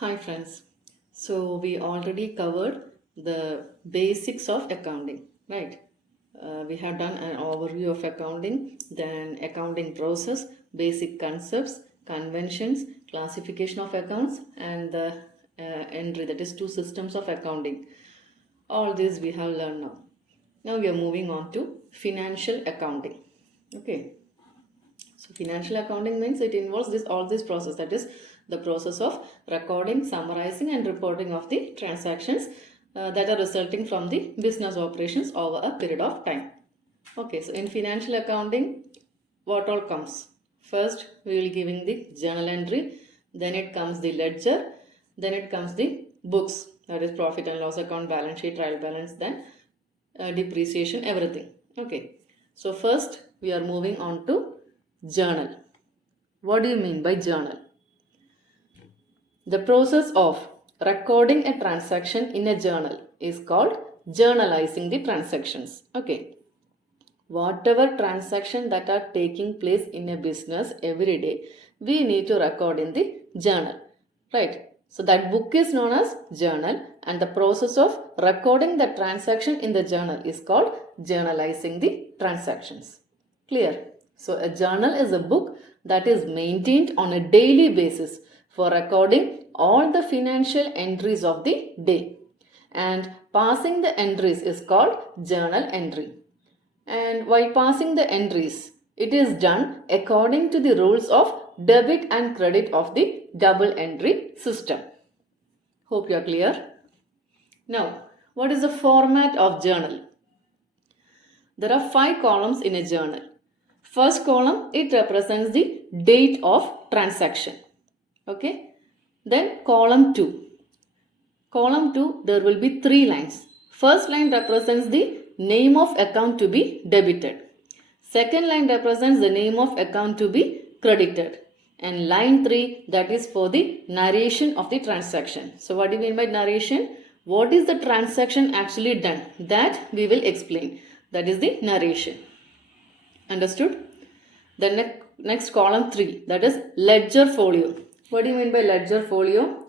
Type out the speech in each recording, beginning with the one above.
Hi friends. So we already covered the basics of accounting, right? We have done an overview of accounting, then accounting process, basic concepts, conventions, classification of accounts, and the entry, that is two systems of accounting. All this we have learned now. Now we are moving on to financial accounting. Okay. So financial accounting means it involves this process, that is the process of recording, summarizing and reporting of the transactions that are resulting from the business operations over a period of time. Okay, so in financial accounting, what all comes? First, we will giving the journal entry, then it comes the ledger, then it comes the books, that is profit and loss account, balance sheet, trial balance, then depreciation, everything. Okay, so first we are moving on to journal. What do you mean by journal? The process of recording a transaction in a journal is called journalizing the transactions. Okay. Whatever transaction that are taking place in a business every day, we need to record in the journal. Right. So that book is known as journal, and the process of recording the transaction in the journal is called journalizing the transactions. Clear? So a journal is a book that is maintained on a daily basis for recording all the financial entries of the day, and passing the entries is called journal entry. And while passing the entries, it is done according to the rules of debit and credit of the double entry system. Hope you are clear. Now, what is the format of journal? There are 5 columns in a journal. First column, it represents the date of transaction. Okay. Then column 2. Column 2, there will be 3 lines. First line represents the name of account to be debited. Second line represents the name of account to be credited. And line 3, that is for the narration of the transaction. So what do you mean by narration? What is the transaction actually done? That we will explain. That is the narration. Understood? The next column 3, that is ledger folio. What do you mean by ledger folio?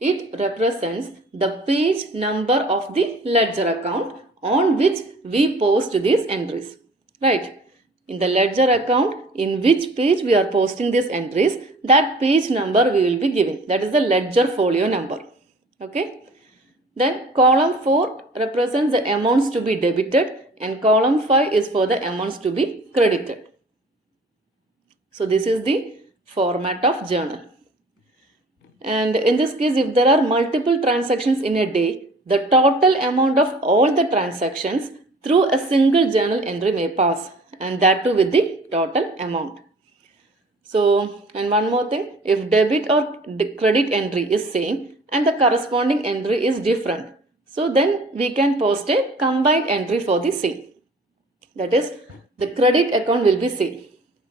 It represents the page number of the ledger account on which we post these entries. Right. In the ledger account, in which page we are posting these entries, that page number we will be giving. That is the ledger folio number. Okay. Then column 4 represents the amounts to be debited, and column 5 is for the amounts to be credited. So this is the format of journal. And in this case, if there are multiple transactions in a day, the total amount of all the transactions through a single journal entry may pass, and that too with the total amount. So, and one more thing, if debit or credit entry is same and the corresponding entry is different, so then we can post a combined entry for the same. That is, the credit account will be same,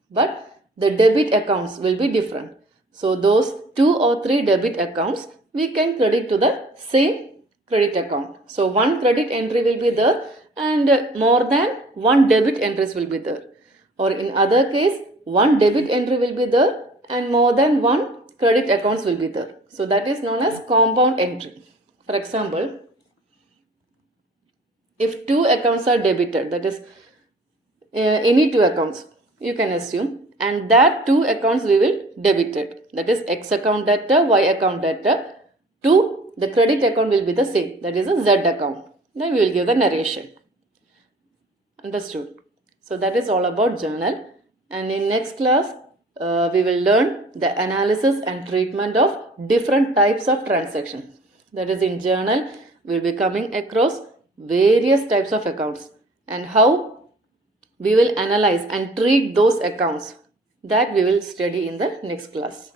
but the debit accounts will be different. So those 2 or 3 debit accounts we can credit to the same credit account. So one credit entry will be there and more than one debit entries will be there. Or in other case, one debit entry will be there and more than one credit accounts will be there. So that is known as compound entry. For example, if 2 accounts are debited, that is any 2 accounts, you can assume, and that 2 accounts we will debit it. That is X account debtor, Y account debtor. To the credit account will be the same. That is a Z account. Then we will give the narration. Understood? So that is all about journal. And in next class, we will learn the analysis and treatment of different types of transactions. That is, in journal, we will be coming across various types of accounts and how we will analyze and treat those accounts. That we will study in the next class.